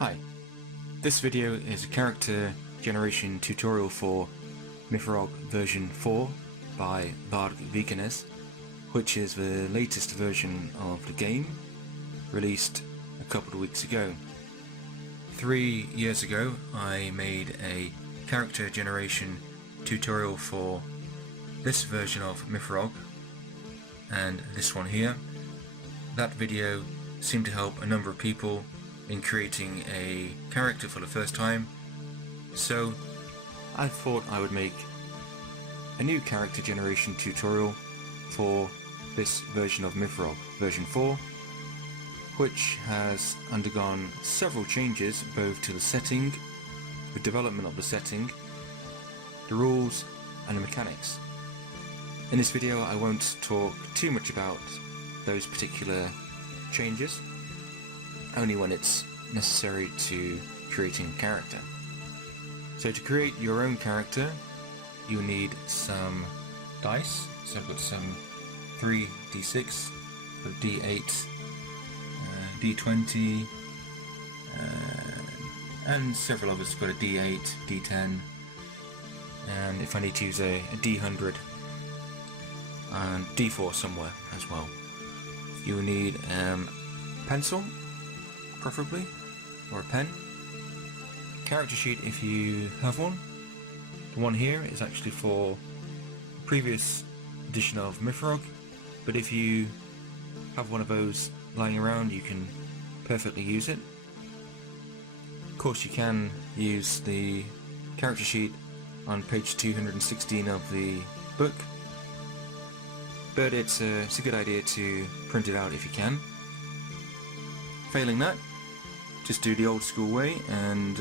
Hi, this video is a character generation tutorial for MYFAROG version 4 by MYFAROG V4, which is the latest version of the game, released a couple of weeks ago. 3 years ago I made a character generation tutorial for this version of MYFAROG and this one here. That video seemed to help a number of people in creating a character for the first time, so I thought I would make a new character generation tutorial for this version of MYFAROG, version 4, which has undergone several changes both to the setting, the development of the setting, the rules and the mechanics. In this video I won't talk too much about those particular changes, only when it's necessary to creating a character. So to create your own character you need some dice, so I've got some 3d6, d8, d20, and several others. Got a d8, d10, and if I need to use a d100 and d4 somewhere as well. You will need pencil, preferably, or a pen. Character sheet if you have one. The one here is actually for the previous edition of MYFAROG, but if you have one of those lying around you can perfectly use it. Of course you can use the character sheet on page 216 of the book, but it's a good idea to print it out if you can. Failing that, just do the old school way and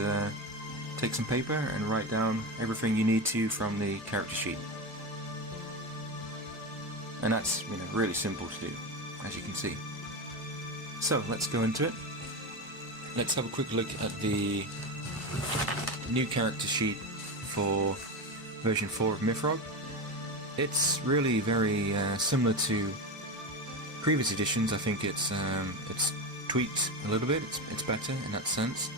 take some paper and write down everything you need to from the character sheet. And that's, really simple to do, as you can see. So let's go into it. Let's have a quick look at the new character sheet for version 4 of MYFAROG. It's really very similar to previous editions. I think it's tweaked a little bit. It's better in that sense.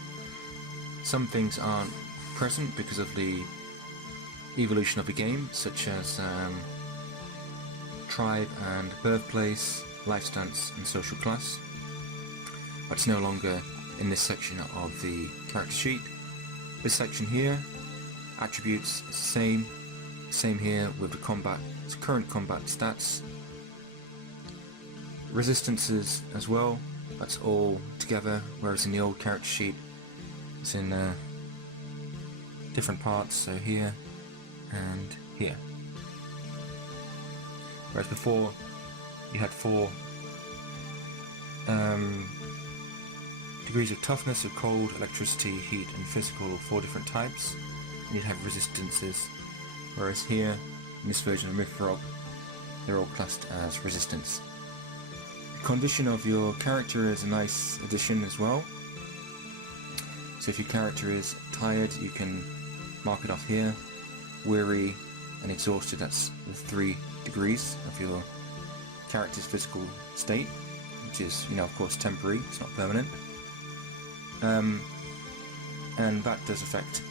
Some things aren't present because of the evolution of the game, such as tribe and birthplace, life stance and social class. But it's no longer in this section of the character sheet. This section here, attributes, is the same here with the current combat stats. Resistances as well, that's all together, whereas in the old character sheet it's in different parts, so here and here. Whereas before you had 4 degrees of toughness, of cold, electricity, heat and physical, 4 different types, and you'd have resistances, whereas here in this version of MYFAROG they're all classed as resistance. The condition of your character is a nice addition as well. So if your character is tired you can mark it off here, weary and exhausted, that's the 3 degrees of your character's physical state, which is, of course temporary, it's not permanent. And that does affect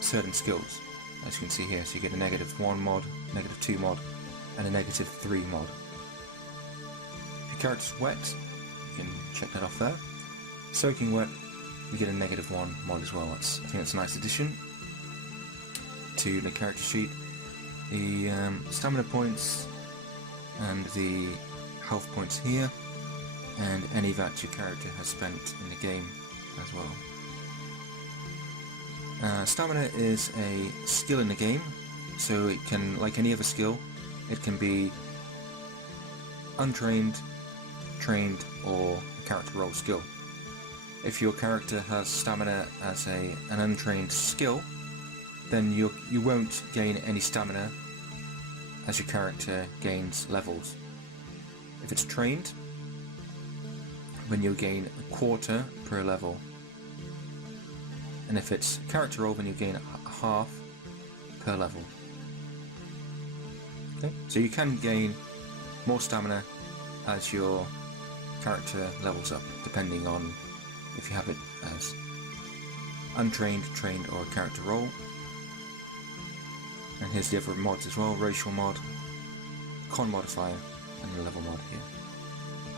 certain skills, as you can see here. So you get a -1 mod, -2 mod and a -3 mod. If your character's wet, you can check that off there. Soaking wet, you get a -1 mod as well. I think that's a nice addition to the character sheet. The stamina points and the health points here, and any that your character has spent in the game as well. Stamina is a skill in the game, so it can, like any other skill, it can be untrained, trained or a character role skill. If your character has stamina as an untrained skill, then you won't gain any stamina as your character gains levels. If it's trained, then you'll gain a quarter per level, and if it's character role then you'll gain half per level. Okay, so you can gain more stamina as your character levels up, depending on if you have it as untrained, trained, or character role. And here's the other mods as well: racial mod, con modifier, and the level mod here.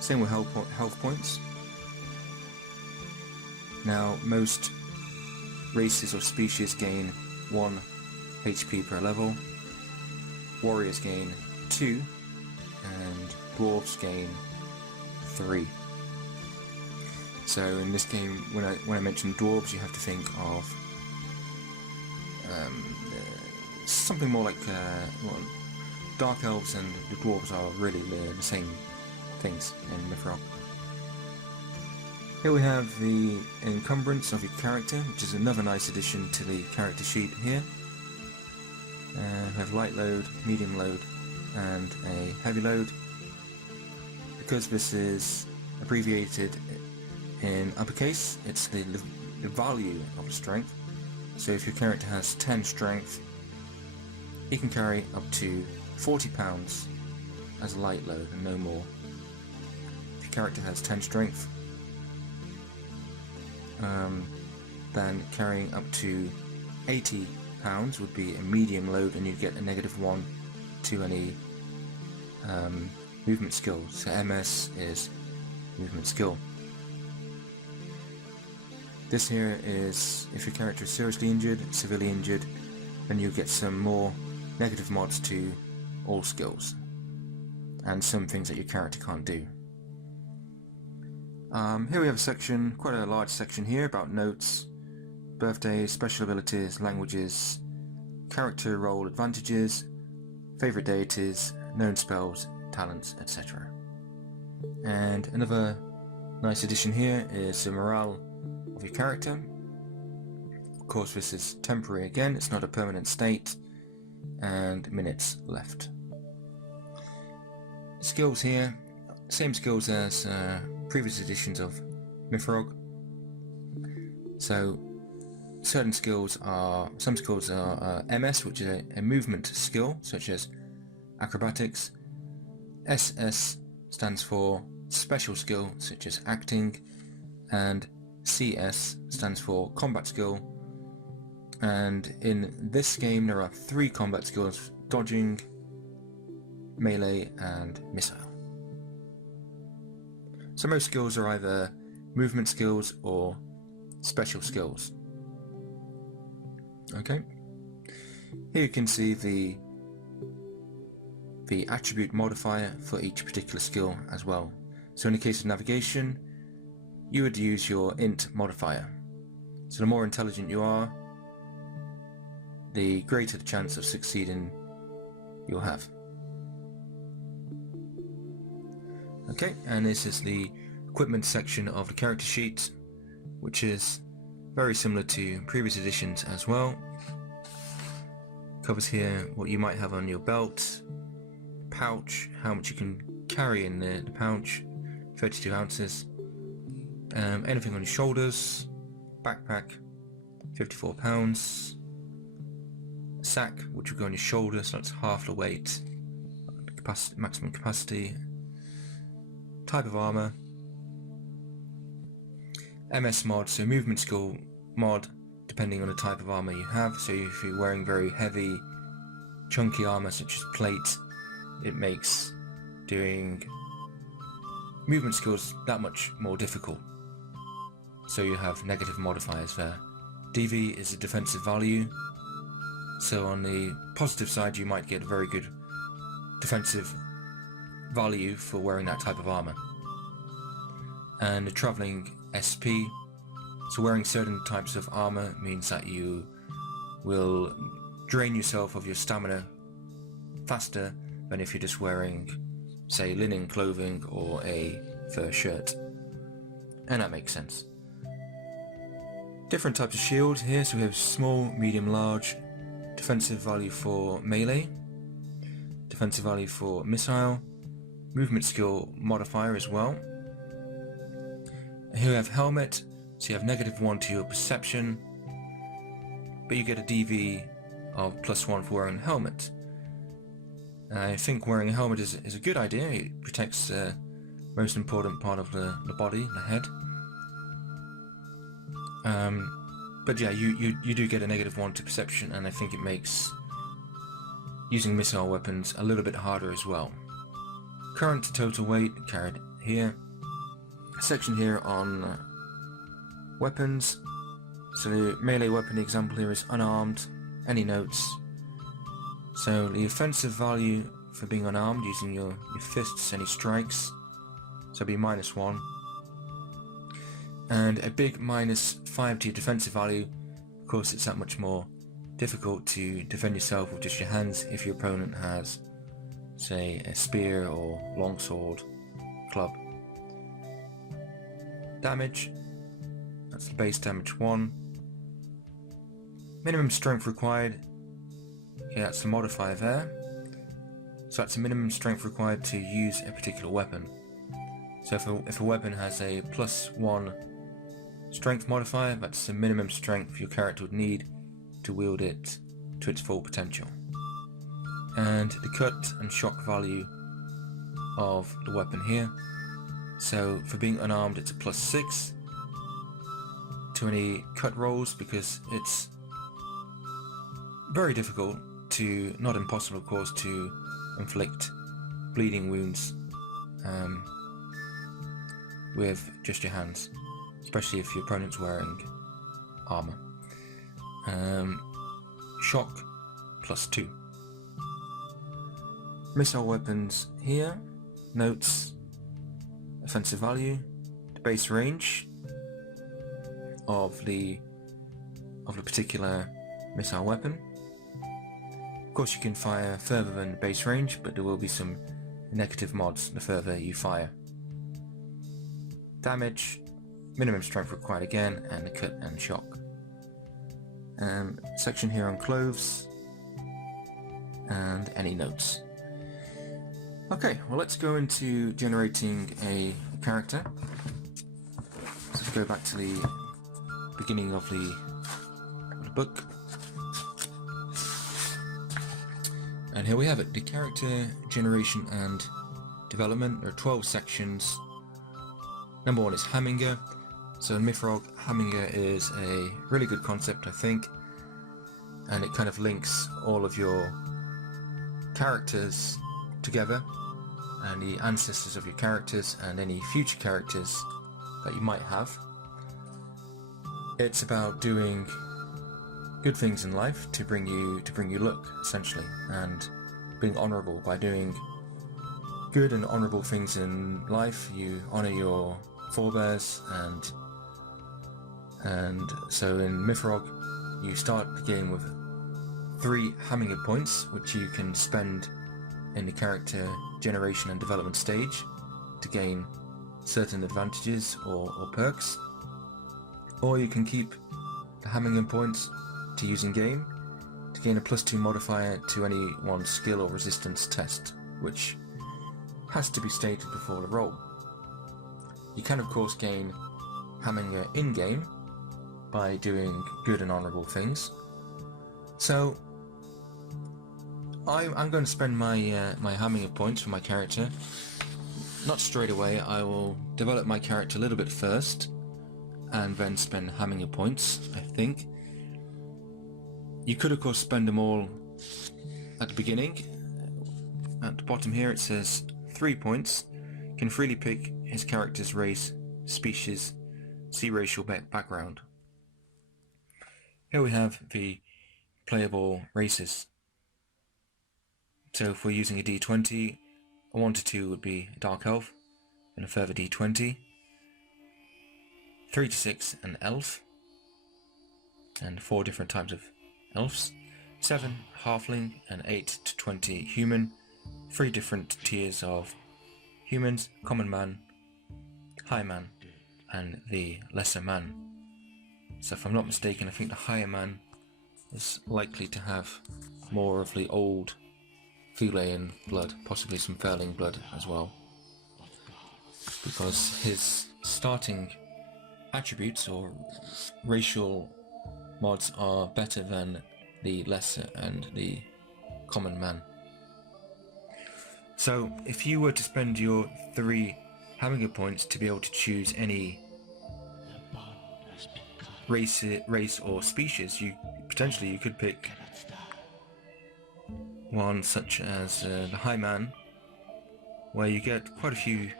Same with health points. Now most races or species gain 1 HP per level, warriors gain 2, and dwarves gain 3. So in this game, when I mention dwarves, you have to think of something more like well, dark elves and the dwarves are really the same things in MYFAROG. Here we have the encumbrance of your character, which is another nice addition to the character sheet here. We have light load, medium load, and a heavy load. Because this is abbreviated in uppercase, it's the value of the strength. So if your character has 10 strength, he can carry up to 40 pounds as a light load and no more. If your character has 10 strength, then carrying up to 80 pounds would be a medium load, and you'd get a -1 to any movement skill. So MS is movement skill. This here is if your character is seriously injured, severely injured, then you get some more negative mods to all skills and some things that your character can't do. Here we have a section, quite a large section here, about notes, birthdays, special abilities, languages, character role advantages, favourite deities, known spells, talents, etc. And another nice addition here is the morale of your character. Of course, this is temporary again, it's not a permanent state, and minutes left. Skills here, same skills as previous editions of MYFAROG. So some skills are MS, which is a movement skill such as acrobatics. SS stands for special skill such as acting, and CS stands for combat skill. And in this game there are 3 combat skills: dodging, melee, and missile. So most skills are either movement skills or special skills. Okay, here you can see the attribute modifier for each particular skill as well. So in the case of navigation, you would use your int modifier. So the more intelligent you are, the greater the chance of succeeding you'll have. Okay, and this is the equipment section of the character sheet, which is very similar to previous editions as well. Covers here what you might have on your belt, pouch, how much you can carry in the pouch, 32 ounces, anything on your shoulders, backpack, 54 pounds, sack, which will go on your shoulder, so that's half the weight, maximum capacity, type of armor, MS mod, so movement skill mod, depending on the type of armor you have. So if you're wearing very heavy, chunky armor such as plate, it makes doing movement skills that much more difficult. So you have negative modifiers there. DV is a defensive value, so on the positive side you might get a very good defensive value for wearing that type of armor. And the traveling SP, so wearing certain types of armor means that you will drain yourself of your stamina faster than if you're just wearing, say, linen clothing or a fur shirt. And that makes sense. Different types of shields here, so we have small, medium, large, defensive value for melee, defensive value for missile, movement skill modifier as well. Here we have helmet, so you have -1 to your perception, but you get a DV of +1 for wearing a helmet. I think wearing a helmet is a good idea. It protects the most important part of the body, the head. But yeah, you do get a -1 to perception, and I think it makes using missile weapons a little bit harder as well. Current total weight carried here. A section here on weapons. So the melee weapon example here is unarmed. Any notes? So the offensive value for being unarmed, using your fists, any strikes. So it'll be -1. And a big -5 to your defensive value. Of course, it's that much more difficult to defend yourself with just your hands if your opponent has, say, a spear or longsword, club. Damage, that's the base damage 1. Minimum strength required, okay, that's the modifier there. So that's the minimum strength required to use a particular weapon. So if a weapon has a +1 strength modifier, that's the minimum strength your character would need to wield it to its full potential. And the cut and shock value of the weapon here. So for being unarmed, it's a +6 to any cut rolls, because it's very difficult to, not impossible of course, to inflict bleeding wounds with just your hands, especially if your opponent's wearing armor. Shock +2. Missile weapons here. Notes: offensive value, the base range of the particular missile weapon. Of course, you can fire further than the base range, but there will be some negative mods the further you fire. Damage, minimum strength required again, and the cut and shock. Section here on clothes and any notes. Okay, well, let's go into generating a character. So let's go back to the beginning of the book. And here we have it, the character generation and development. There are 12 sections. Number 1 is Hamminger. So in MYFAROG, Hamminger is a really good concept, I think, and it kind of links all of your characters together, and the ancestors of your characters and any future characters that you might have. It's about doing good things in life to bring you luck, essentially, and being honourable. By doing good and honourable things in life, you honour your forebears, and so in MYFAROG you start the game with 3 Hamminger points, which you can spend in the character generation and development stage to gain certain advantages or perks, or you can keep the Hamminger points to use in game to gain a +2 modifier to any one skill or resistance test, which has to be stated before the roll. You can of course gain Hamminger in-game by doing good and honourable things. So I'm going to spend my Hamminger points for my character. Not straight away, I will develop my character a little bit first and then spend Hamminger points, I think. You could of course spend them all at the beginning. At the bottom here it says 3 points. Can freely pick his character's race, species, see racial background. Here we have the playable races. So if we're using a D20, a 1 to 2 would be a Dark Elf, and a further D20. 3 to 6 an Elf, and 4 different types of Elves. 7 Halfling, and 8 to 20 Human. 3 different tiers of Humans: Common Man, High Man, and the Lesser Man. So if I'm not mistaken, I think the Higher Man is likely to have more of the old Thulaean blood, possibly some Furling blood as well, because his starting attributes or racial mods are better than the Lesser and the Common Man. So if you were to spend your 3 Hamminger points to be able to choose any race or species, you could pick one such as the High Man, where you get quite a few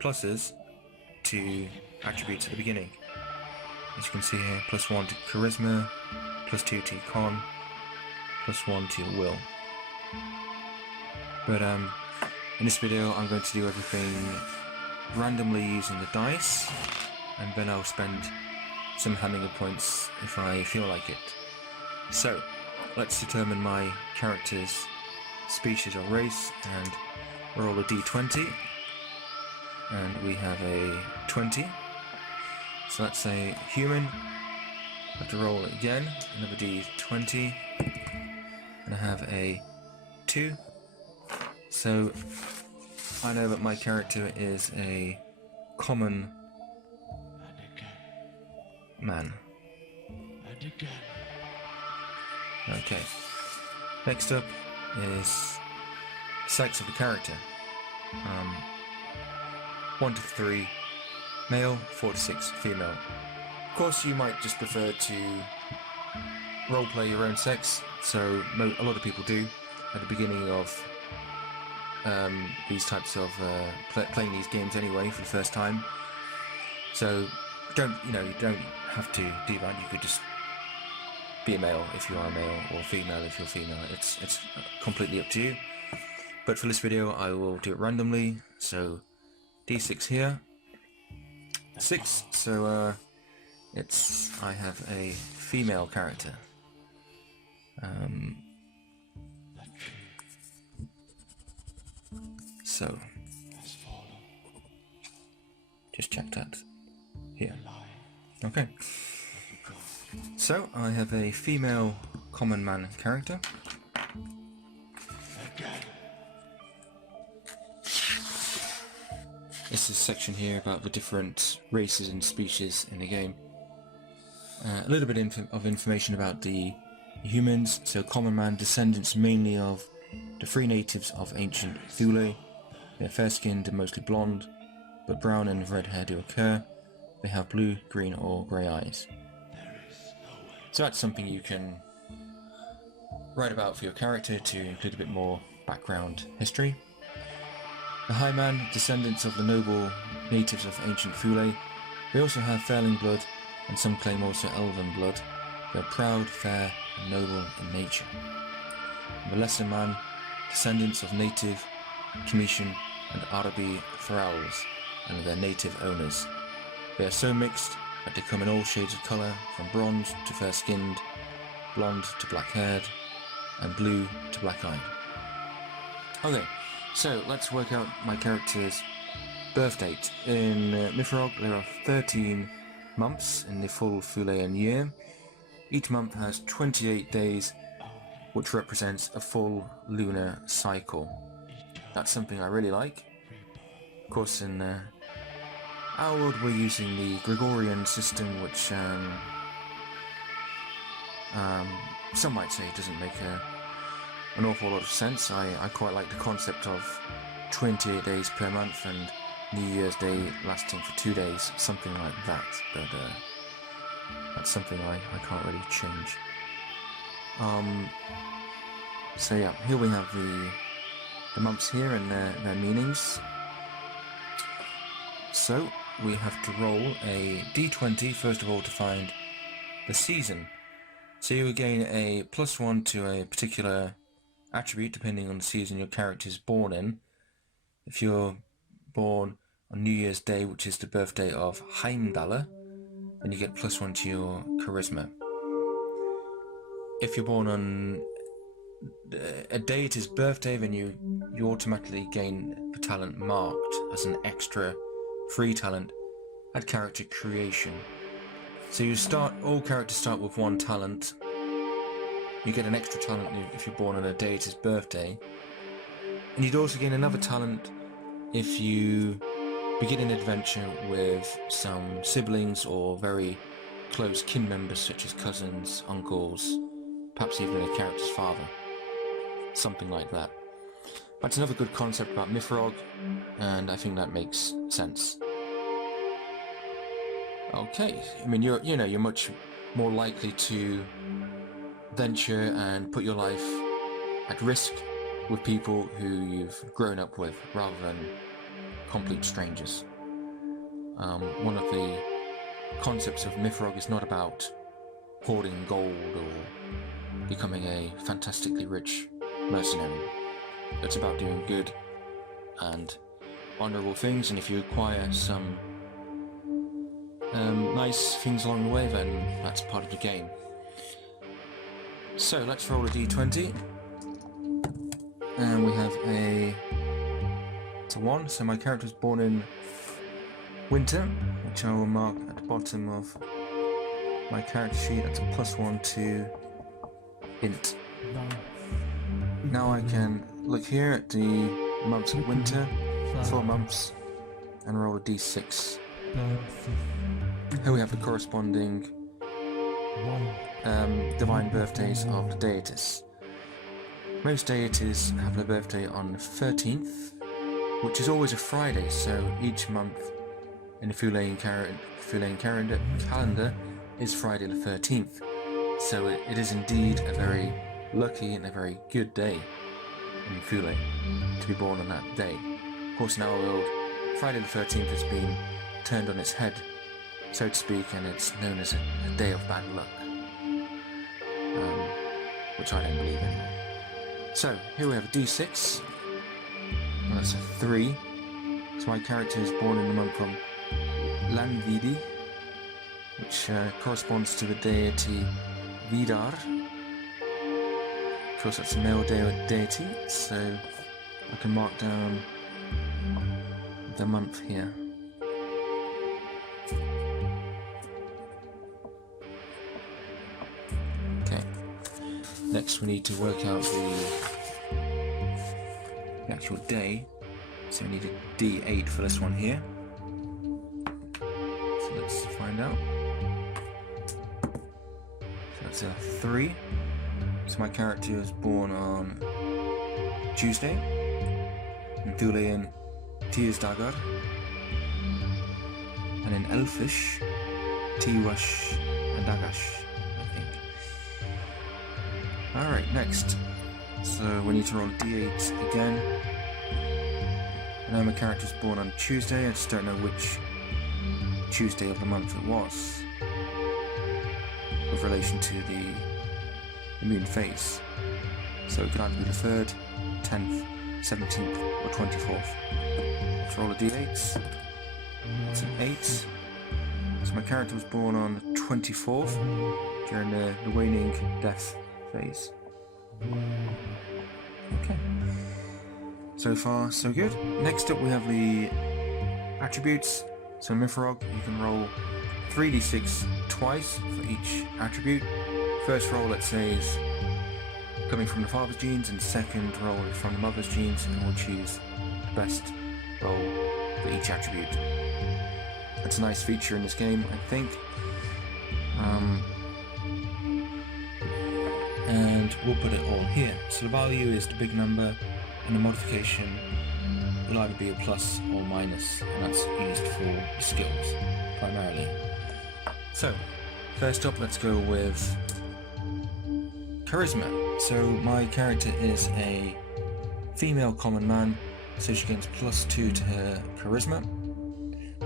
pluses to attributes at the beginning. As you can see here, +1 to charisma, +2 to con, +1 to your will. But in this video I'm going to do everything randomly using the dice, and then I'll spend some Hamminger points if I feel like it. So let's determine my character's species or race and roll a d20, and we have a 20, so that's a human. I have to roll it again, another d20, and I have a 2, so I know that my character is a common man. Okay, next up is sex of the character. 1 to 3 male, 4 to 6 female. Of course you might just prefer to roleplay your own sex, so a lot of people do at the beginning of these types of playing these games anyway for the first time. So you don't have to do that. You could just be a male if you are a male, or female if you're female. It's completely up to you. But for this video I will do it randomly, so d6 here, 6, so I have a female character. So just check that here. Okay, so I have a female common man character. This is a section here about the different races and species in the game. A little bit of information about the humans. So common man, descendants mainly of the three natives of ancient Thule. They're fair-skinned and mostly blonde, but brown and red hair do occur. They have blue, green or grey eyes. So that's something you can write about for your character to include a bit more background history. The High Man, descendants of the noble natives of ancient Thule. They also have Fairling blood, and some claim also Elven blood. They are proud, fair, and noble in nature. And the Lesser Man, descendants of native, Cometian, and Arabi Thralls, and their native owners. They are so mixed that they come in all shades of colour, from bronze to fair-skinned, blonde to black-haired, and blue to black-eyed. Okay. So let's work out my character's birth date. In MYFAROG there are 13 months in the full Thulean year. Each month has 28 days, which represents a full lunar cycle. That's something I really like. Of course, in our world we're using the Gregorian system, which some might say doesn't make an awful lot of sense. I quite like the concept of 28 days per month and New Year's Day lasting for 2 days, something like that, but that's something I can't really change. So yeah, here we have the months here and their meanings. So we have to roll a d20 first of all to find the season. So you gain a +1 to a particular attribute depending on the season your character is born in. If you're born on New Year's Day, which is the birthday of Heimdallr, then you get +1 to your charisma. If you're born on a day it is birthday, then you automatically gain the talent marked as an extra free talent at character creation. So all characters start with 1 talent. You get an extra talent if you're born on a day it is birthday, and you'd also gain another talent if you begin an adventure with some siblings or very close kin members such as cousins, uncles, perhaps even a character's father, something like that. That's another good concept about MYFAROG, and I think that makes sense. Okay, I mean you're much more likely to venture and put your life at risk with people who you've grown up with rather than complete strangers. One of the concepts of MYFAROG is not about hoarding gold or becoming a fantastically rich mercenary. It's about doing good and honourable things, and if you acquire some nice things along the way, then that's part of the game. So let's roll a d20, and we have it's a 1, so my character was born in winter, which I will mark at the bottom of my character sheet. That's a +1 to int. Now I can look here at the months of winter, 4 months, and roll a d6. Here we have the corresponding divine birthdays of the deities. Most deities have their birthday on the 13th, which is always a Friday, so each month in the Fulian calendar is Friday the 13th. So it is indeed a very lucky and a very good day in Fule to be born on that day. Of course, in our world, Friday the 13th has been turned on its head, so to speak, and it's known as a day of bad luck, which I don't believe in. So here we have a d6, and that's a 3. So my character is born in the month of Landvidi, which corresponds to the deity Vidar. Of course, that's a male deity, so I can mark down the month here. Okay. Next, we need to work out the actual day. So we need a d8 for this one here. So let's find out. So that's a 3. So my character was born on Tuesday in Thulean Tirsdagar, and in Elfish Tiwash and Dagash, I think. Alright, next. So we need to roll a d8 again. And now my character's born on Tuesday. I just don't know which Tuesday of the month it was with relation to the moon phase. So it could either be the 3rd, 10th, 17th or 24th. Let's roll a d8. That's an 8. So my character was born on the 24th during the waning death phase. Okay. So far, so good. Next up we have the attributes. So in MYFAROG, you can roll 3d6 twice for each attribute. First roll, let's say, is coming from the father's genes, and second roll is from the mother's genes, and we'll choose the best roll for each attribute. That's a nice feature in this game, I think. And we'll put it all here. So the value is the big number, and the modification will either be a plus or minus, and that's used for skills primarily. So first up, let's go with charisma. So my character is a female common man, so she gets +2 to her charisma,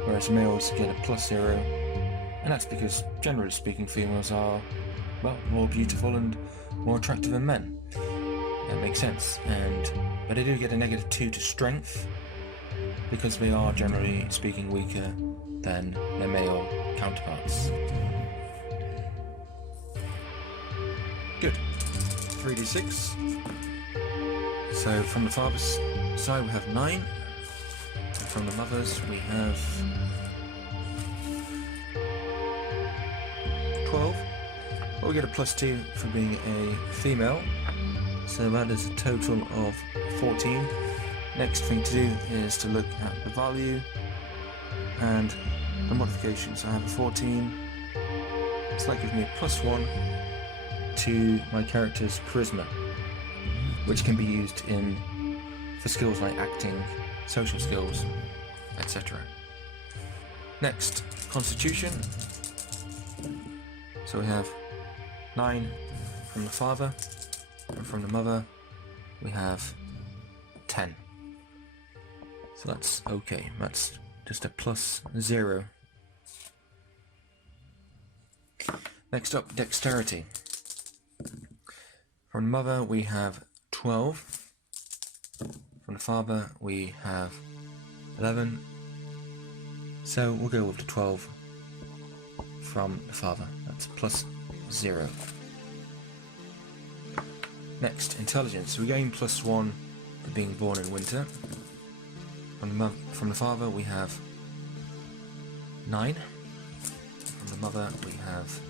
whereas males get a +0, and that's because, generally speaking, females are, well, more beautiful and more attractive than men. That makes sense. But they do get a -2 to strength, because they are, generally speaking, weaker than their male counterparts. Good. 3d6. So from the father's side we have 9, and from the mother's we have 12. Well, we get a +2 for being a female, so that is a total of 14. Next thing to do is to look at the value and the modifications. So I have a 14, so that gives me a +1 to my character's charisma, which can be used for skills like acting, social skills, etc. Next, Constitution. So we have 9 from the father, and from the mother we have 10. So that's okay, that's just a +0. Next up, Dexterity. From the mother we have 12, from the father we have 11, so we'll go with the 12 from the father, that's +0. Next, Intelligence. We gain +1 for being born in winter. From the father we have 9, from the mother we have,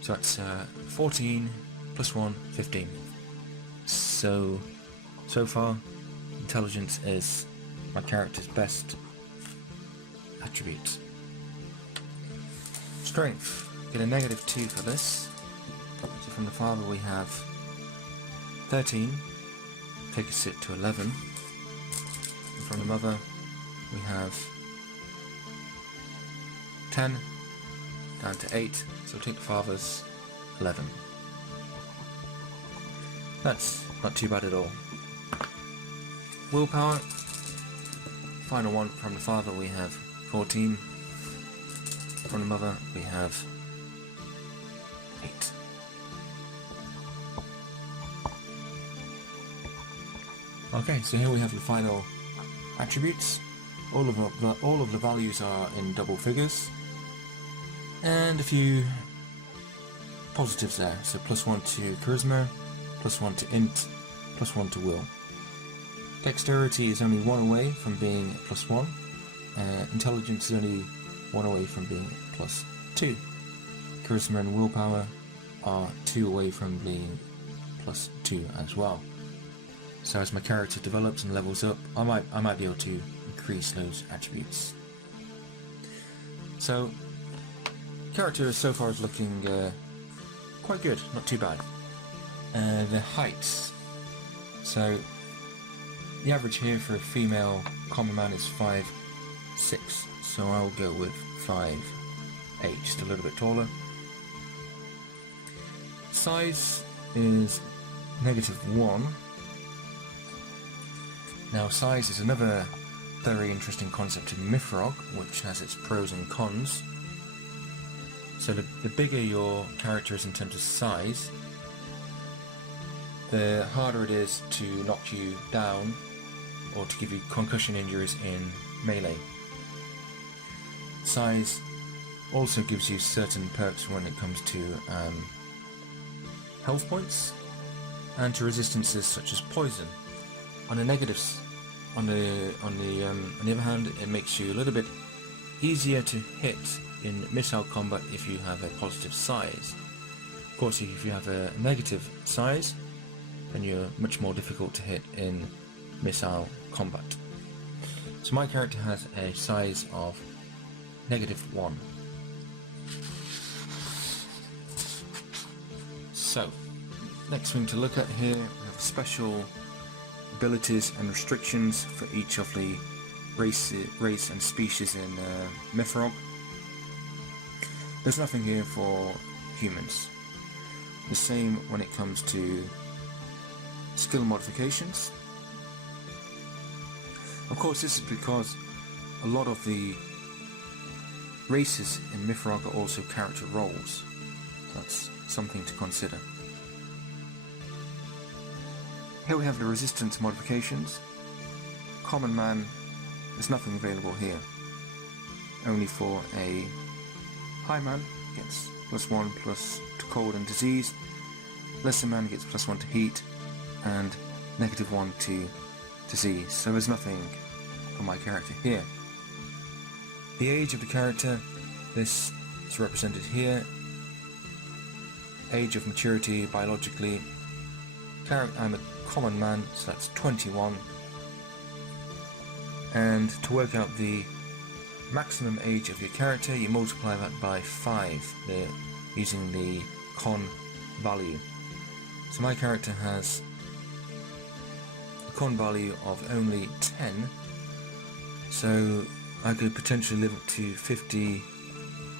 so that's 14 +1, 15. So far, Intelligence is my character's best attribute. Strength. Get a -2 for this. So from the father we have 13, take a sit to 11. And from the mother we have 10, down to 8, so take the father's 11. That's not too bad at all. Willpower. Final one, from the father we have 14, from the mother we have 8. Okay, so here we have the final attributes. All of the values are in double figures, and a few positives there. So +1 to charisma, +1 to int, +1 to will. Dexterity is only 1 away from being +1. Intelligence is only 1 away from being +2. Charisma and willpower are 2 away from being +2 as well. So as my character develops and levels up, I might be able to increase those attributes. So, character so far is looking quite good, not too bad. The heights. So, the average here for a female common man is 5'6", so I'll go with 5'8", just a little bit taller. Size is -1. Now size is another very interesting concept in MYFAROG, which has its pros and cons. So the bigger your character is in terms of size, the harder it is to knock you down or to give you concussion injuries in melee. Size also gives you certain perks when it comes to health points and to resistances such as poison. On the negatives, on the other hand, it makes you a little bit easier to hit in missile combat if you have a positive size. Of course, if you have a negative size, then you're much more difficult to hit in missile combat. So my character has a size of -1. So, next thing to look at here, we have special abilities and restrictions for each of the race and species in MYFAROG. There's nothing here for humans. The same when it comes to skill modifications. Of course, this is because a lot of the races in MYFAROG are also character roles. That's something to consider. Here we have the resistance modifications. Common man, there's nothing available here. Only for a high man gets +1 to cold and disease. Lesser man gets +1 to heat and -1 to disease. So there's nothing for my character here. The age of the character, this is represented here. Age of maturity biologically. I'm a common man, so that's 21. And to work out the maximum age of your character, you multiply that by 5, using the con value. So my character has a con value of only 10, So I could potentially live up to 50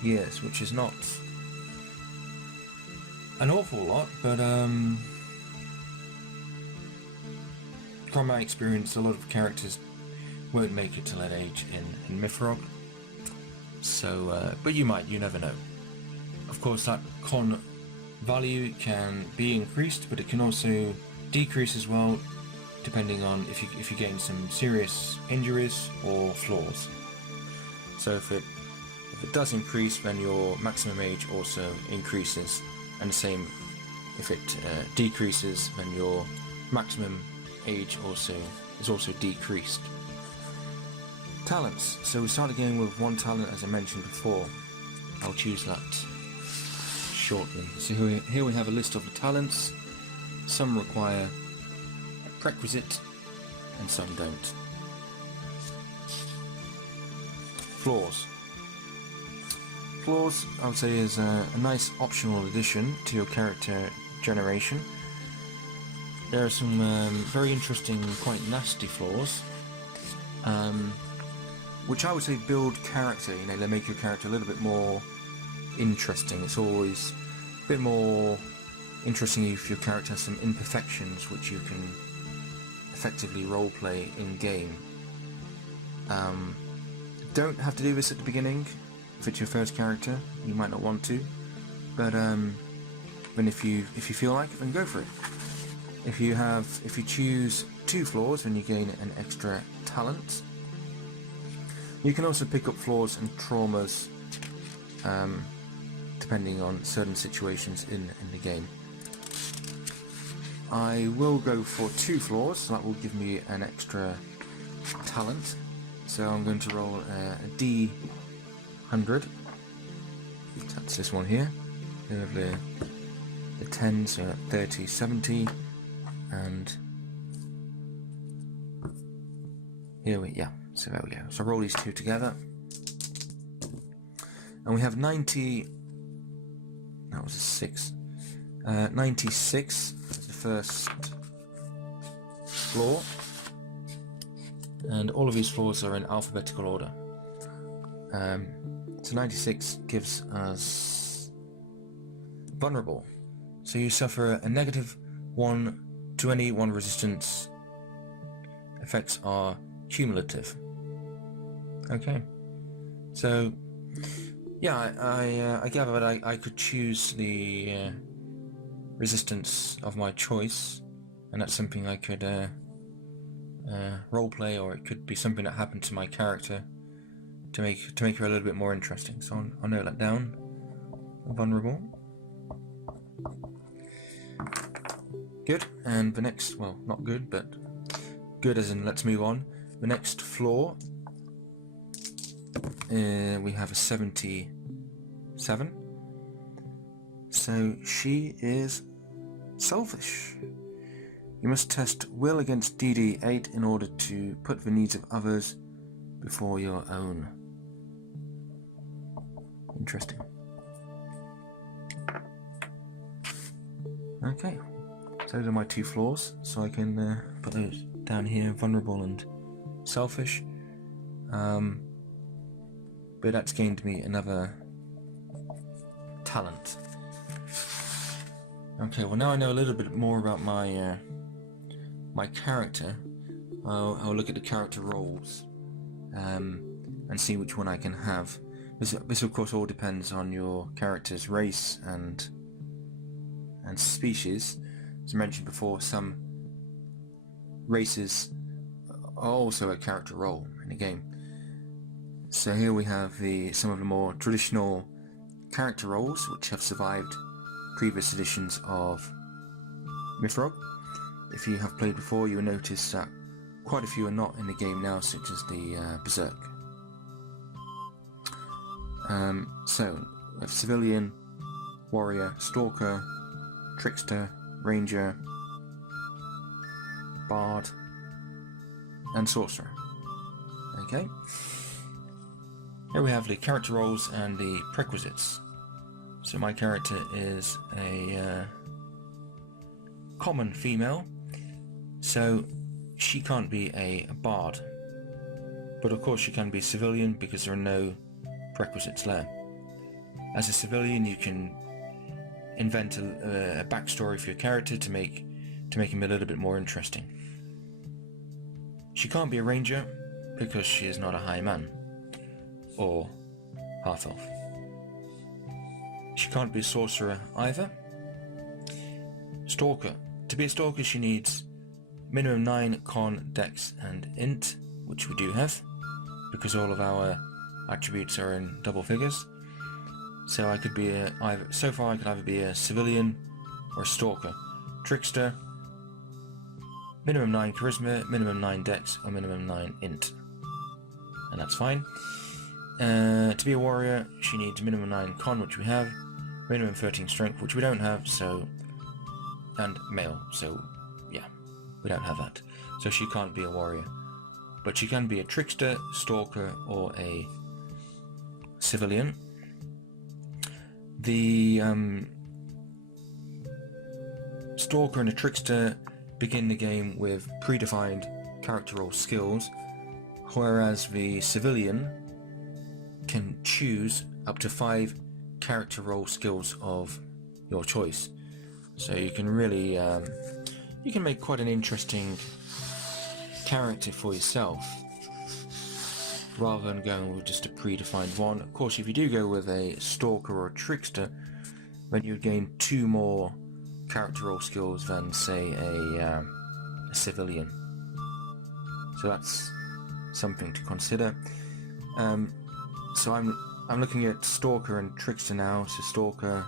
years, which is not an awful lot, but from my experience, a lot of characters won't make it to that age in MYFAROG. So, but you never know. Of course, that con value can be increased, but it can also decrease as well, depending on if you gain some serious injuries or flaws. So if it does increase, then your maximum age also increases, and the same if it decreases, then your maximum age is also decreased. Talents. So we start again with one talent, as I mentioned before. I'll choose that shortly. So here we have a list of the talents. Some require a prerequisite and some don't. Flaws. Flaws, I would say, is a nice optional addition to your character generation. There are some very interesting, quite nasty flaws, which I would say build character. You know, they make your character a little bit more interesting. It's always a bit more interesting if your character has some imperfections which you can effectively roleplay in game. Don't have to do this at the beginning. If it's your first character, you might not want to, but then if you feel like it, then go for it. If you choose 2 flaws, then you gain an extra talent. You can also pick up flaws and traumas depending on certain situations in the game. I will go for 2 flaws, so that will give me an extra talent. So I'm going to roll a D100. That's this one here. We have the 10, so 30, 70, and so there we go. So roll these 2 together, and we have 90. That was a 6. 96 as the first flaw, and all of these flaws are in alphabetical order. So 96 gives us vulnerable. So you suffer a -1 to any 1 resistance. Effects are cumulative. Okay. So yeah, I gather that I could choose the resistance of my choice, and that's something I could roleplay, or it could be something that happened to my character to make her a little bit more interesting. So I'll note that down. Vulnerable. Good. And the next, well, not good, but good as in let's move on. The next flaw, we have a 77. So she is selfish. You must test will against DD8 in order to put the needs of others before your own. Interesting. Okay, so those are my 2 flaws, so I can put those down here, vulnerable and selfish. But that's gained me another talent. Okay, well now I know a little bit more about my my character. I'll look at the character roles and see which one I can have. This of course all depends on your character's race and species. As I mentioned before, some races are also a character role in the game. So here we have some of the more traditional character roles which have survived previous editions of MYFAROG. If you have played before, you will notice that quite a few are not in the game now, such as the Berserk. So we have Civilian, Warrior, Stalker, Trickster, Ranger, Bard, and Sorcerer. Okay. Here we have the character roles and the prerequisites. So my character is a common female, so she can't be a bard. but of course she can be a civilian because there are no prerequisites there. As a civilian, you can invent a backstory for your character to make him a little bit more interesting. She can't be a ranger because she is not a high man or half elf. She can't be a sorcerer either. Stalker. To be a stalker, she needs minimum 9 con, dex and int, which we do have because all of our attributes are in double figures. So I could be so far I could either be a civilian or a stalker. Trickster, minimum 9 charisma, minimum 9 dex, or minimum 9 int, and that's fine. To be a warrior, she needs minimum 9 con, which we have, minimum 13 strength, which we don't have, so, and male, so yeah, we don't have that. So she can't be a warrior, but she can be a trickster, stalker, or a civilian. The stalker and a trickster begin the game with predefined character role skills, whereas the civilian can choose up to 5 character role skills of your choice. So you can really you can make quite an interesting character for yourself rather than going with just a predefined one. Of course, if you do go with a stalker or a trickster, then you gain 2 more character role skills than, say, a civilian. So that's something to consider. So I'm looking at stalker and trickster now. So stalker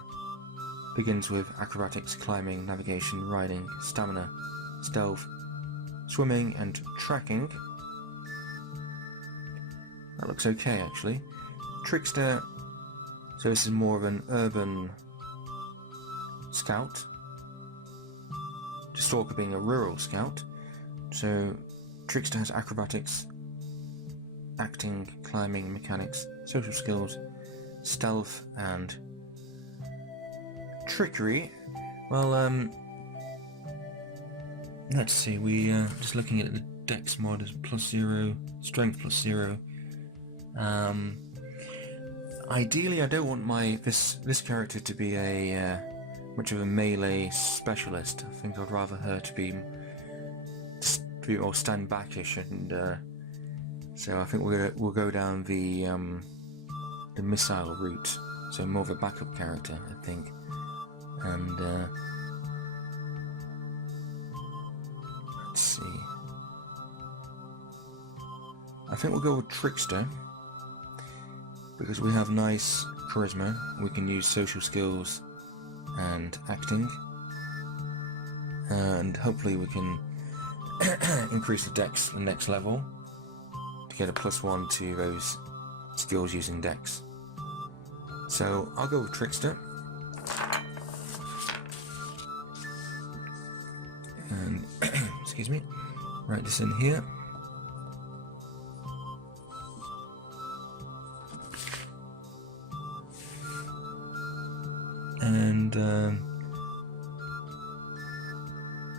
begins with acrobatics, climbing, navigation, riding, stamina, stealth, swimming, and tracking. That looks okay, actually. Trickster, so this is more of an urban scout. Stalker being a rural scout. So Trickster has acrobatics, acting, climbing, mechanics, social skills, stealth, and trickery. Well, let's see, we just looking at the dex mod is +0, strength +0. Ideally, I don't want this character to be a much of a melee specialist. I think I'd rather her to be more stand backish, and so I think we'll go down the missile route. So more of a backup character, I think, and let's see. I think we'll go with Trickster, because we have nice charisma, we can use social skills and acting, and hopefully we can increase the dex to the next level to get a +1 to those skills using dex. So I'll go with Trickster, and excuse me, write this in here. And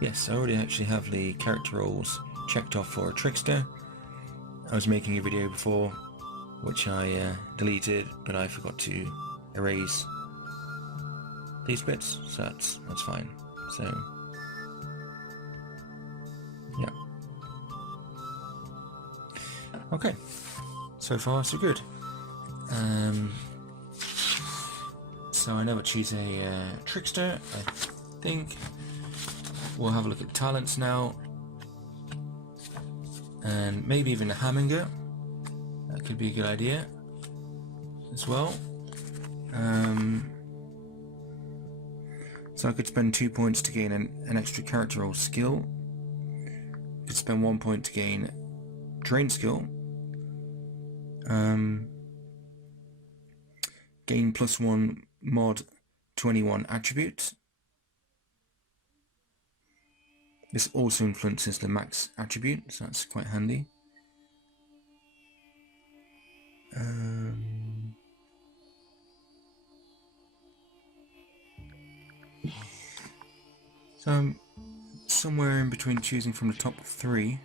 yes, I already actually have the character roles checked off for a Trickster. I was making a video before which I deleted, but I forgot to erase these bits, so that's fine. So yeah, okay, so far so good. So I never choose a Trickster. I think we'll have a look at talents now, and maybe even a Hamminger. That could be a good idea as well. So I could spend 2 points to gain an extra character role skill. Could spend 1 point to gain train skill. Gain +1 mod 21 attributes. This also influences the max attribute, so that's quite handy. So I'm somewhere in between choosing from the top 3.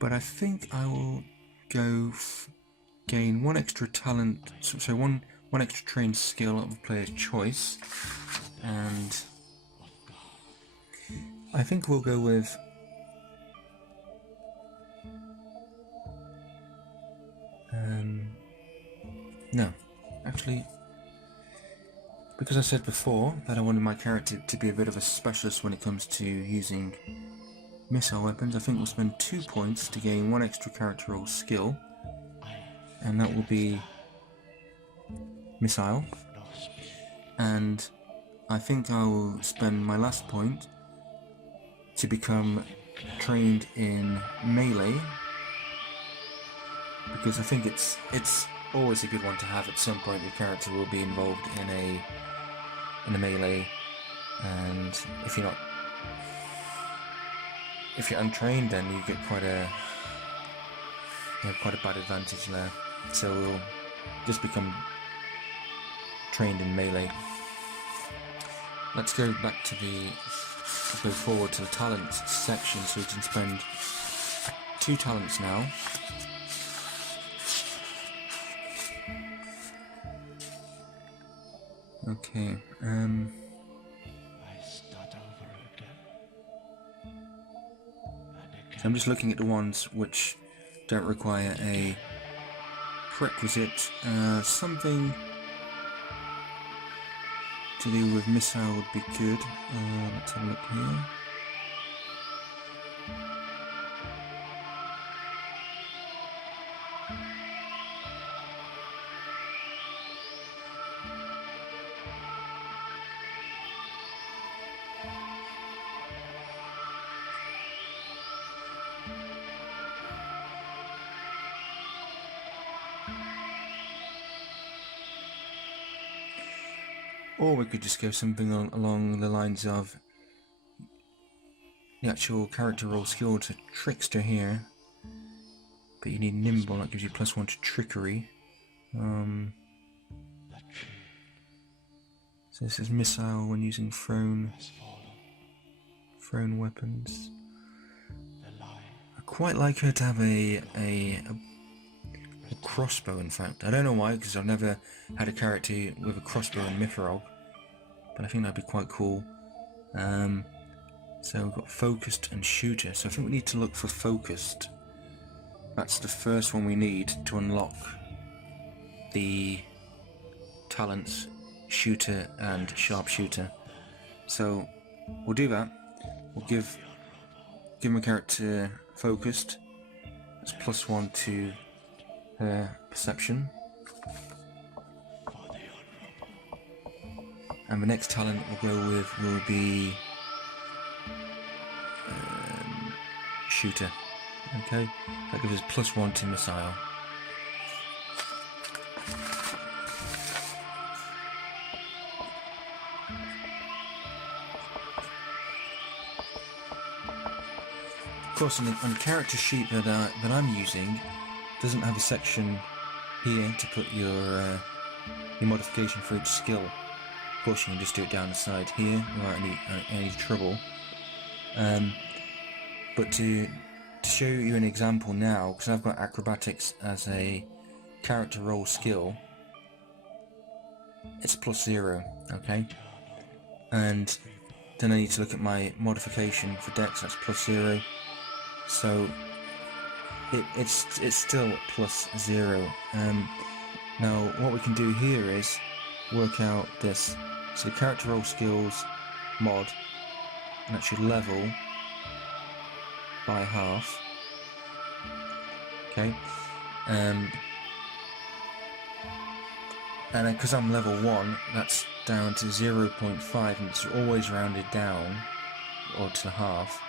but I think I will go gain one extra talent, so one extra trained skill of a player's choice, and I think we'll go with no, actually, because I said before that I wanted my character to be a bit of a specialist when it comes to using missile weapons, I think we'll spend 2 points to gain one extra character role skill, and that will be missile. And I think I will spend my last point to become trained in melee, because I think it's always a good one to have. At some point your character will be involved in a melee, and if you're untrained, then you get quite a bad advantage there. So we'll just become trained in melee. Let's go back to go forward to the talents section, so we can spend 2 talents now. Okay, so I'm just looking at the ones which don't require a prerequisite. Something to do with missile would be good. Let's have a look here. Or we could just go something along the lines of the actual character role skill to Trickster here, but you need Nimble, that gives you +1 to Trickery. So this is Missile when using thrown weapons. I quite like her to have a crossbow, in fact. I don't know why, because I've never had a character with a crossbow in MYFAROG, but I think that'd be quite cool. So we've got Focused and Shooter, so I think we need to look for Focused. That's the first one we need to unlock the talents Shooter and Sharpshooter. So we'll do that. We'll give my character Focused. That's +1 to her perception. And the next talent we'll go with will be Shooter. Okay, that gives us +1 to Missile. Of course, on the character sheet that I'm using, doesn't have a section here to put your modification for each skill. Of course, you can just do it down the side here without any trouble. But to show you an example now, because I've got acrobatics as a character role skill, it's +0, okay? And then I need to look at my modification for Dex, that's +0. So it's still +0. Now what we can do here is work out this. So the character role skills mod, and that should level by half. Okay, and because I'm level 1, that's down to 0.5, and it's always rounded down or to the half.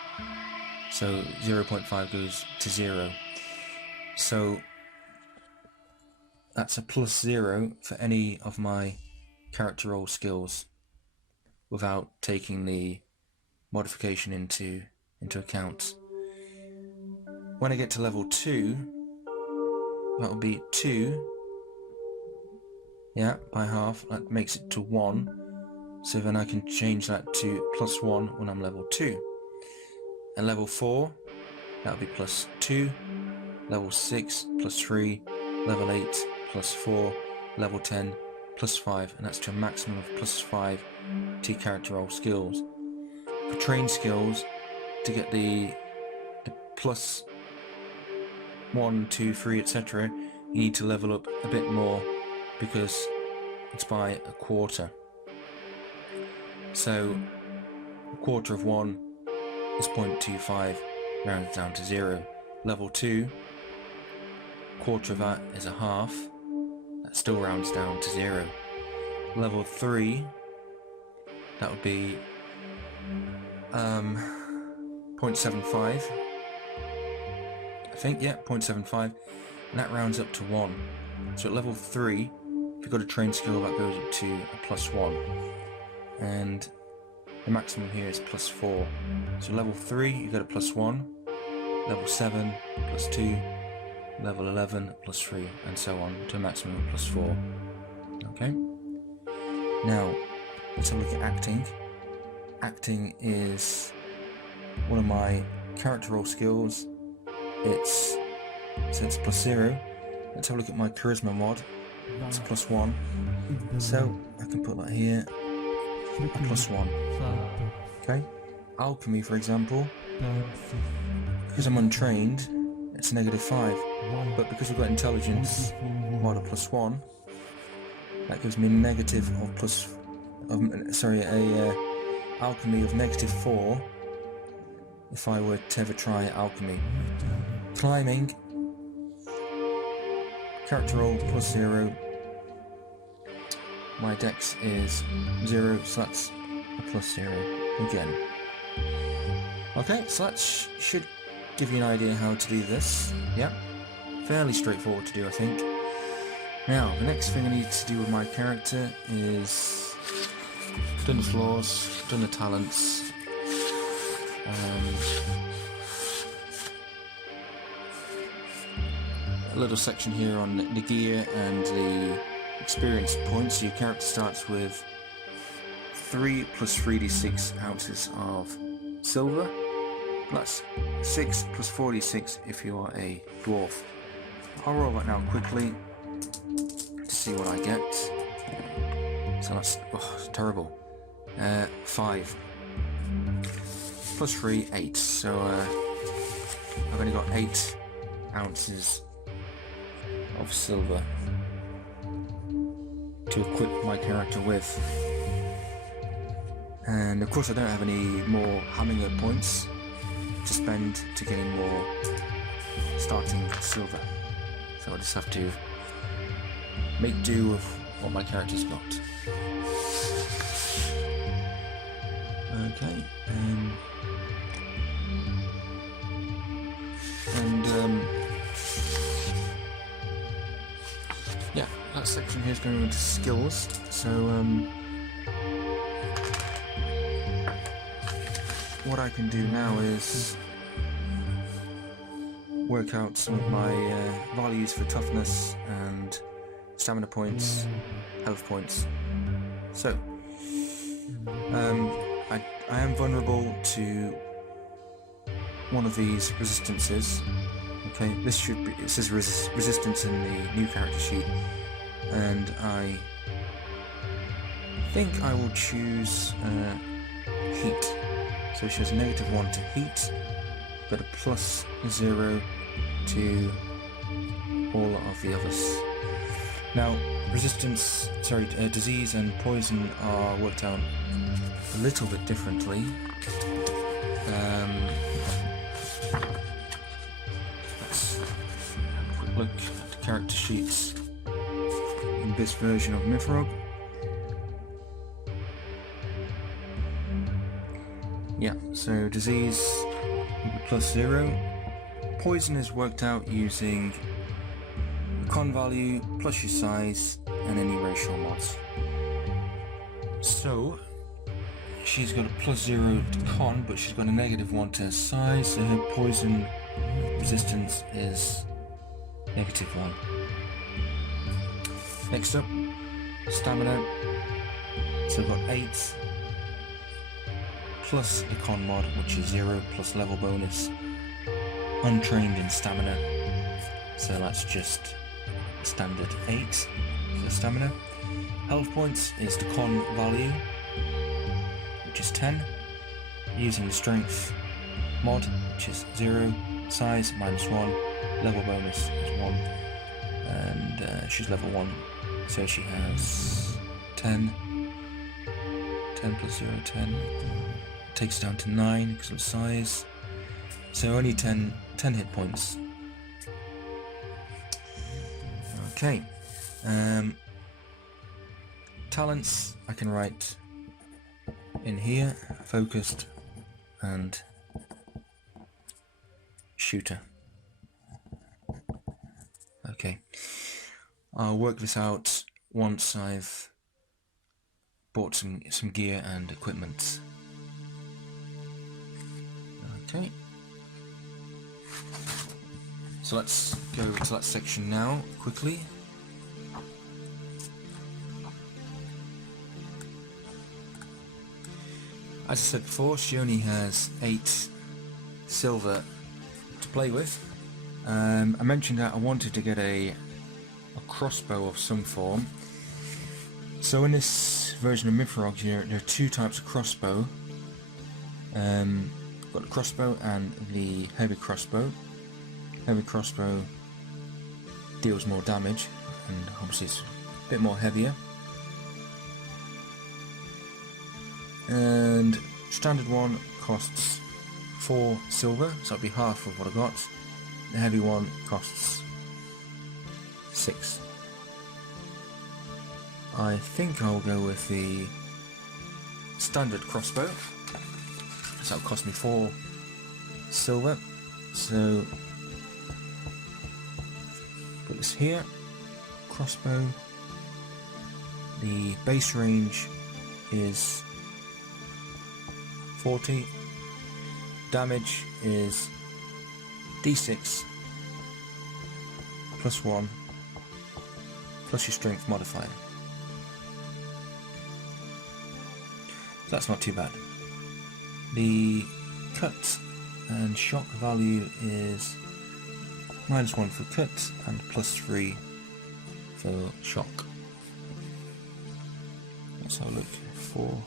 So 0.5 goes to 0. So that's a +0 for any of my character role skills without taking the modification into account. When I get to level 2, that'll be 2, yeah, by half. That makes it to 1, so then I can change that to +1 when I'm level 2. And level 4, that would be plus 2, level 6 plus 3, level 8 plus 4, level 10 plus 5, and that's to a maximum of plus 5 to your character role skills. For train skills, to get the plus 1, 2, 3, etc., you need to level up a bit more because it's by a quarter. So a quarter of 1 is 0.25, rounds down to 0. Level 2, quarter of that is a half, that still rounds down to 0. Level 3, that would be 0.75, I think, yeah, 0.75, and that rounds up to 1. So at level 3, if you've got a train skill, that goes up to a plus 1, and the maximum here is plus 4. So level 3, you get a plus 1, level 7, plus 2, level 11, plus 3, and so on, to a maximum of plus 4. Okay? Now, let's have a look at acting. Acting is one of my character role skills. It's plus 0. Let's have a look at my charisma mod. It's plus 1. So I can put that here. A plus 1. Okay. Alchemy, for example, because I'm untrained, it's a -5. But because we've got intelligence mod of plus 1, that gives me negative of plus. Alchemy of -4 if I were to ever try alchemy. Climbing, character roll plus 0. My dex is 0, so that's a plus 0 again. Okay, so that should give you an idea how to do this. Yeah, fairly straightforward to do, I think. Now, the next thing I need to do with my character is done the flaws, done the talents, a little section here on the gear and the experience points. So your character starts with 3 plus 3d6 ounces of silver, plus 6 plus 46 if you are a dwarf. I'll roll that now quickly to see what I get. So that's terrible. 5 plus 3, 8. So I've only got 8 ounces of silver to equip my character with. And of course I don't have any more hammer points to spend to gain more starting silver. So I just have to make do with what my character's got. Okay, yeah, that section here is going into skills. So what I can do now is work out some of my values for toughness and stamina points, health points. So I am vulnerable to one of these resistances. Okay, this should be, it says resistance in the new character sheet, and I think I will choose heat. So she has a -1 to heat, but a plus 0 to all of the others. Now, disease and poison are worked out a little bit differently. Let's have a quick look at the character sheets in this version of MYFAROG. Yeah, so disease will be plus 0. Poison is worked out using the con value plus your size and any racial mods. So she's got a plus 0 to con, but she's got a -1 to her size, so her poison resistance is -1. Next up, stamina. So I've got 8 plus the con mod, which is 0 plus level bonus, untrained in stamina, so that's just standard 8 for stamina. Health points is the con value, which is 10. Using the strength mod, which is 0. Size -1. Level bonus is 1. And she's level 1, so she has 10. 10 plus 0, 10. Takes down to 9 because of size. So only 10 hit points. Okay. Talents I can write in here: focused and shooter. Okay. I'll work this out once I've bought some gear and equipment. Okay. So let's go to that section now, quickly. As I said before, she only has 8 silver to play with. I mentioned that I wanted to get a crossbow of some form. So in this version of MYFAROG, there are 2 types of crossbow. Got the crossbow and the heavy crossbow. Heavy crossbow deals more damage, and obviously it's a bit more heavier. And standard one costs 4 silver, so that'll be half of what I got. The heavy one costs 6. I think I'll go with the standard crossbow, so that'll cost me 4 silver. So put this here, crossbow. The base range is 40. Damage is d6 plus 1 plus your strength modifier. That's not too bad. The cut and shock value is -1 for cut and +3 for shock. Let's have a look. 4.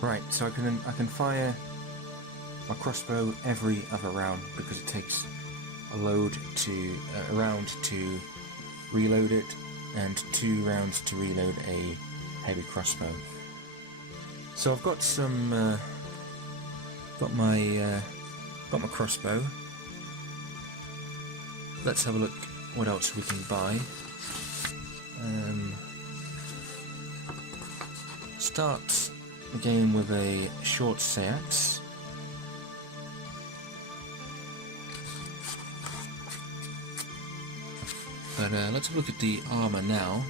Right, so I can fire my crossbow every other round because it takes a round to reload it and 2 rounds to reload a heavy crossbow. So I've got some got my crossbow. Let's have a look what else we can buy. Start the game with a short seax. But let's have a look at the armour now.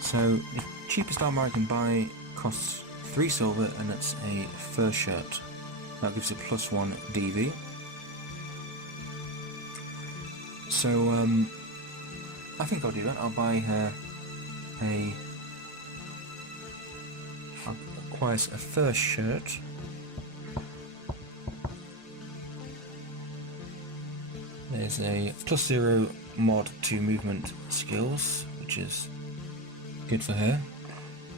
So the cheapest armour I can buy costs 3 silver, and it's a fur shirt. That gives a +1 DV. So I think I'll do that. I'll buy her acquires a fur shirt. There's a +0 mod to movement skills, which is good for her,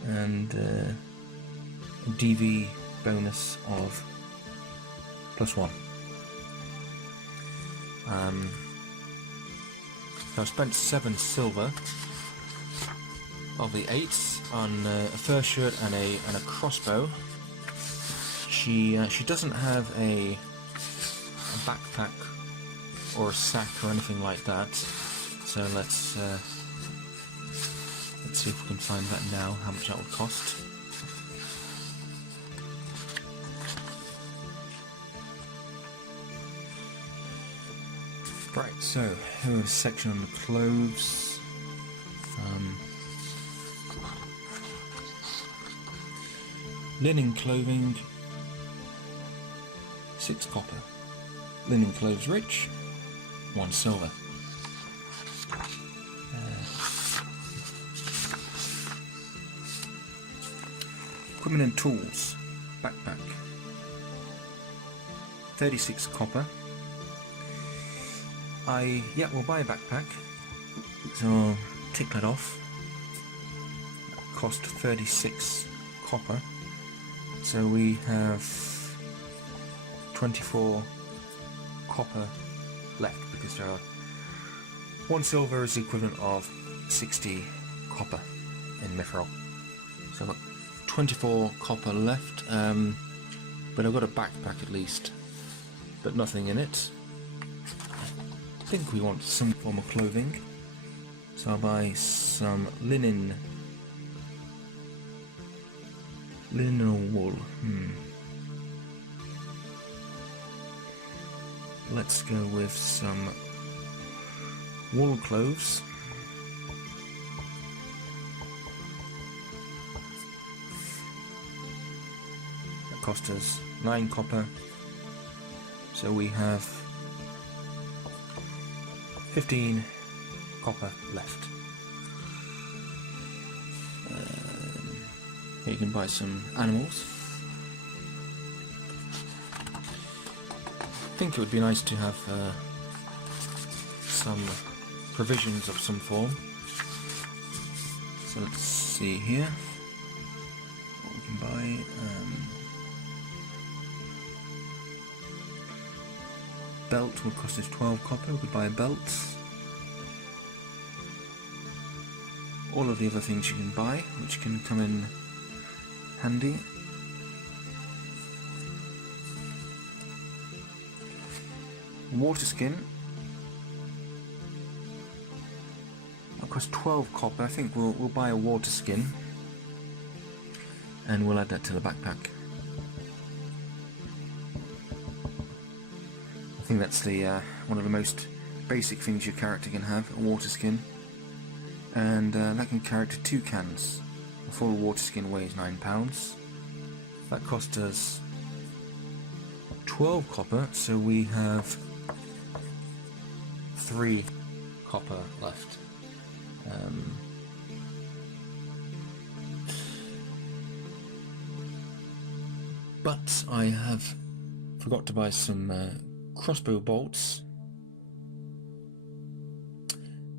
and a DV bonus of +1. So I spent 7 silver of the 8s on a fur shirt and a crossbow. She doesn't have a backpack or a sack or anything like that. So let's see if we can find that now. How much that would cost. Right, so here is a section on the clothes. Linen clothing, 6 copper. Linen clothes rich, 1 silver. Equipment and tools. Backpack. 36 copper. We'll buy a backpack. So I'll tick that off. Cost 36 copper. So we have 24 copper left, because there are 1 silver is the equivalent of 60 copper in MYFAROG. So I've got 24 copper left, but I've got a backpack at least, but nothing in it. I think we want some form of clothing, so I'll buy some linen or wool. Let's go with some wool clothes. That cost us 9 copper, so we have 15 copper left. You can buy some animals. I think it would be nice to have some provisions of some form. So let's see here what we can buy. Belt would cost us 12 copper. We could buy a belt. All of the other things you can buy, which can come in handy. Water skin. That costs 12 copper. I think we'll buy a water skin, and we'll add that to the backpack. I think that's the one of the most basic things your character can have, a water skin, and that can carry to 2 cans. A full water skin weighs 9 pounds. That cost us 12 copper, so we have 3 copper left. But I have forgot to buy some crossbow bolts,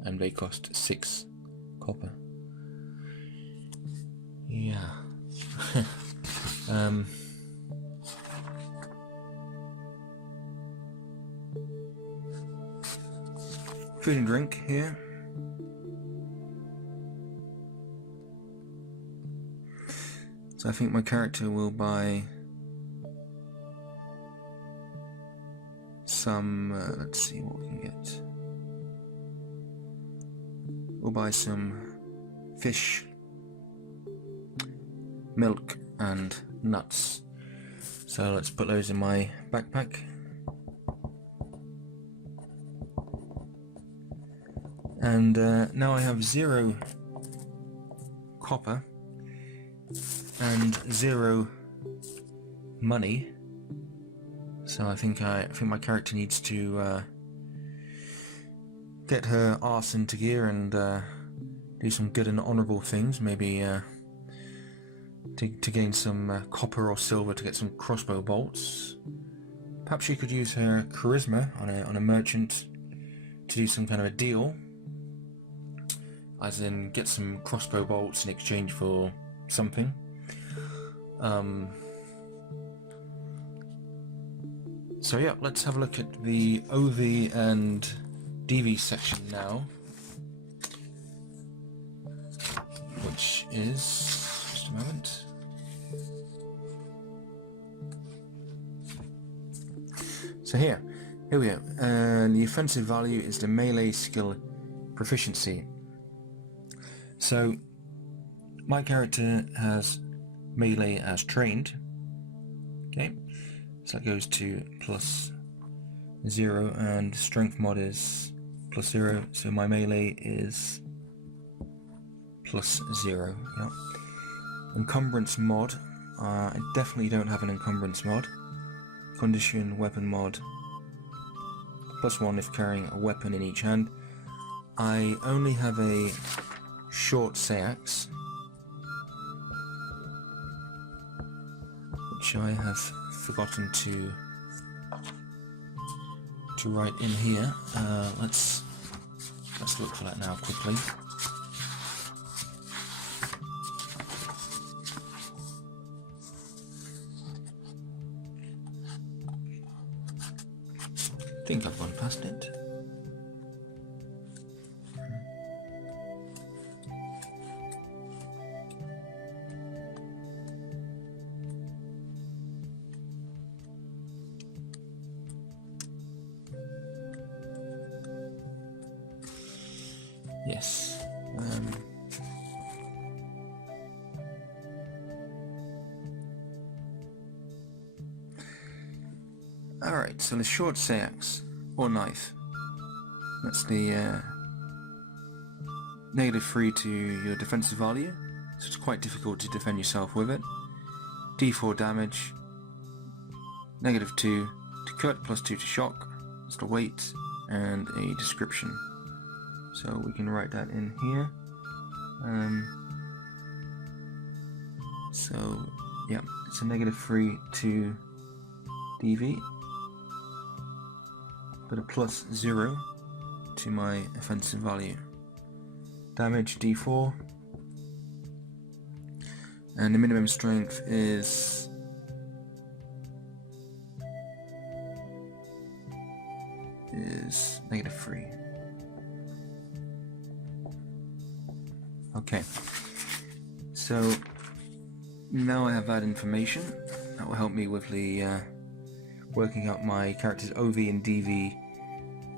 and they cost 6 copper. Yeah. Food and drink here. So I think my character will buy some, let's see what we can get. We'll buy some fish, milk and nuts. So let's put those in my backpack. And now I have 0 copper and 0 money. So I think my character needs to get her arse into gear and do some good and honourable things. Maybe to gain some copper or silver to get some crossbow bolts. Perhaps she could use her charisma on a merchant to do some kind of a deal, as in get some crossbow bolts in exchange for something. So yeah, let's have a look at the OV and DV section now, which is, just a moment. So here we go. The offensive value is the melee skill proficiency. So my character has melee as trained. Okay, so that goes to +0, and strength mod is +0, so my melee is +0. Yeah. Encumbrance mod, I definitely don't have an encumbrance mod. Condition weapon mod, +1 if carrying a weapon in each hand. I only have a short seax. which I have forgotten to write in here. Let's look for that now quickly. I think I've gone past it. Yes. Alright, so the short axe or knife. That's the -3 to your defensive value, so it's quite difficult to defend yourself with it. D4 damage, -2 to cut, +2 to shock. That's the weight and a description. So we can write that in here. So yeah, it's a -3 to DV, but a +0 to my offensive value. Damage D4, and the minimum strength is -3. Okay, so now I have that information. That will help me with the working out my character's OV and DV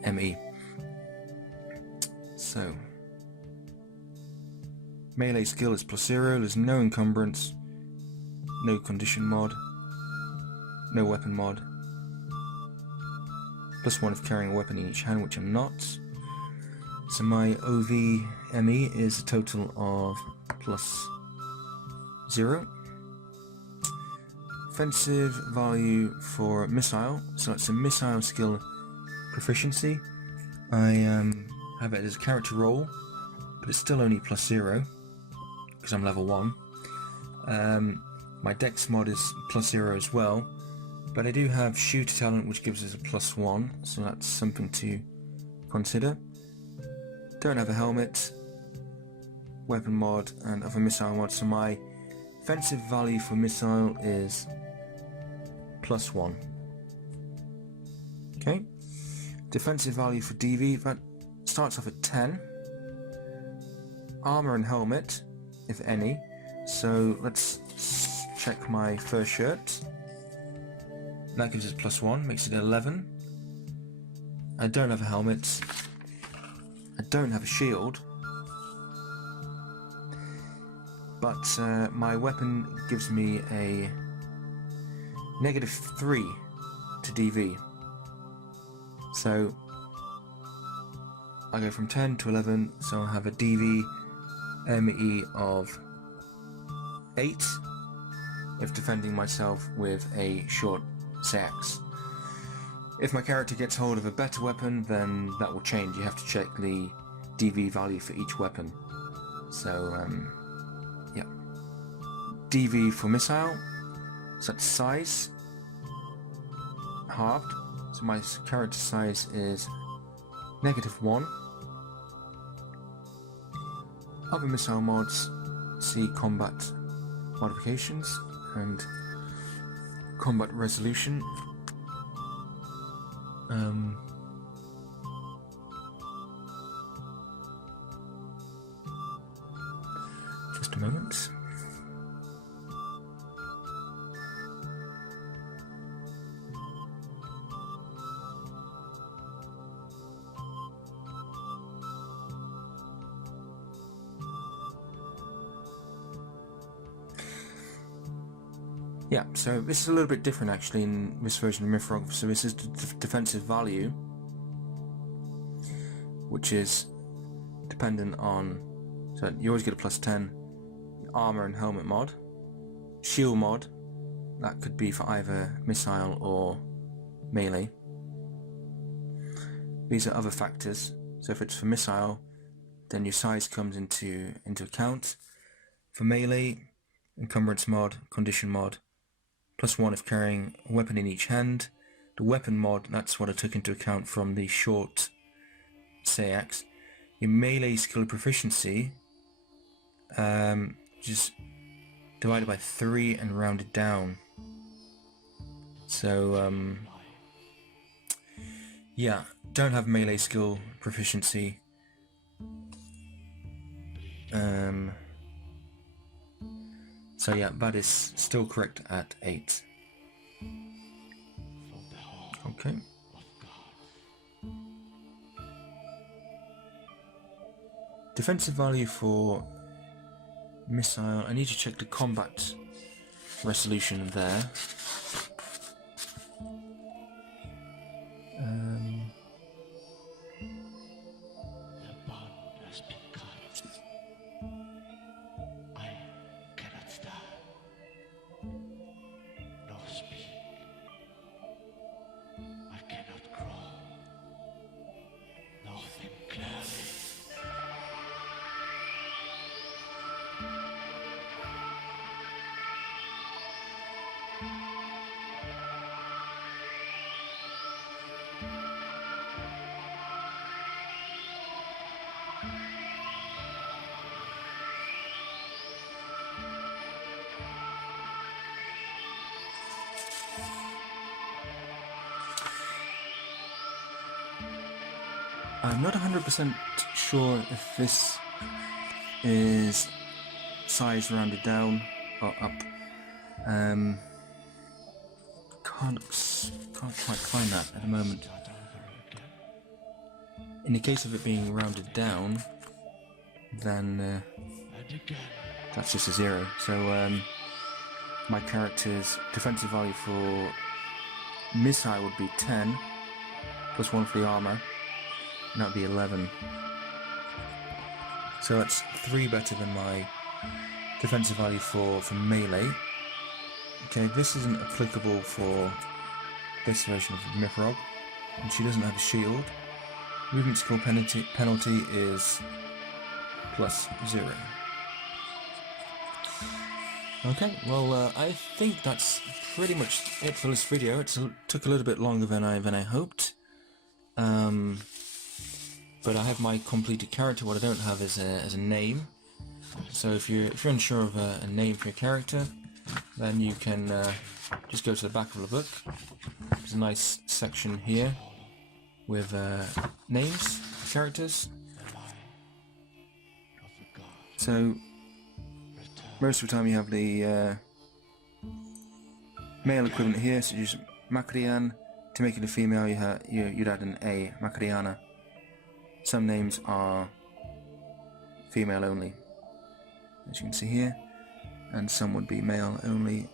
ME. So melee skill is +0, there's no encumbrance, no condition mod, no weapon mod, +1 if carrying a weapon in each hand, which I'm not. So my OV ME is a total of +0. Offensive value for missile, so it's a missile skill proficiency. I have it as a character roll, but it's still only +0 because I'm level 1. My dex mod is +0 as well, but I do have shooter talent, which gives us a +1, so that's something to consider. Don't have a helmet, weapon mod, and other missile mods, so my offensive value for missile is +1. Okay. Defensive value for DV, that starts off at 10. Armor and helmet, if any. So let's check my first shirt. That gives us +1, makes it 11. I don't have a helmet. I don't have a shield. But my weapon gives me a -3 to DV. So I go from 10 to 11, so I have a DV ME of 8 if defending myself with a short axe. If my character gets hold of a better weapon, then that will change. You have to check the DV value for each weapon. So yeah. DV for missile, so that's size halved, so my character size is -1. Other missile mods, see combat modifications and combat resolution. Just a moment. Yeah, so this is a little bit different actually in this version of MYFAROG. So this is the defensive value, which is dependent on, so you always get a +10, armor and helmet mod, shield mod, that could be for either missile or melee. These are other factors, so if it's for missile, then your size comes into account. For melee, encumbrance mod, condition mod, +1 if carrying a weapon in each hand. The weapon mod, that's what I took into account from the short Sayax. Your melee skill proficiency, just divided by 3 and rounded down. So, yeah, don't have melee skill proficiency. So yeah, that is still correct at 8. Okay. Defensive value for missile. I need to check the combat resolution there. I'm not 100% sure if this is size rounded down or up. Can't quite find that at the moment. In the case of it being rounded down, then that's just a 0. So my character's defensive value for missile would be 10, +1 for the armor. And that would be 11. So that's 3 better than my defensive value for melee. Okay, this isn't applicable for this version of MYFAROG, and she doesn't have a shield. Movement skill penalty is +0. Okay, well I think that's pretty much it for this video. It took a little bit longer than I hoped. But I have my completed character. What I don't have is a name. So if you're unsure of a name for your character, then you can just go to the back of the book. There's a nice section here with names, characters. So most of the time you have the male equivalent here. So you use Makrian. To make it a female, you'd add an A, Makriana. Some names are female only, as you can see here, and some would be male only,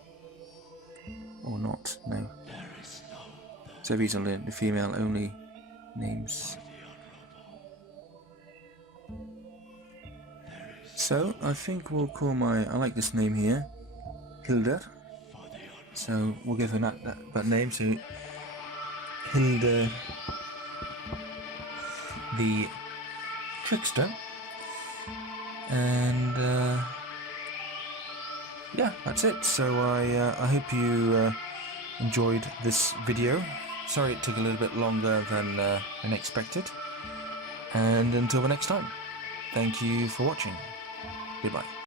or not, no. So these are the female only names. So I think we'll call I like this name here, Hilda. So we'll give her that name, so Hilda the Trickster, and yeah, that's it. So I hope you enjoyed this video. Sorry it took a little bit longer than expected, and until the next time, thank you for watching. Goodbye.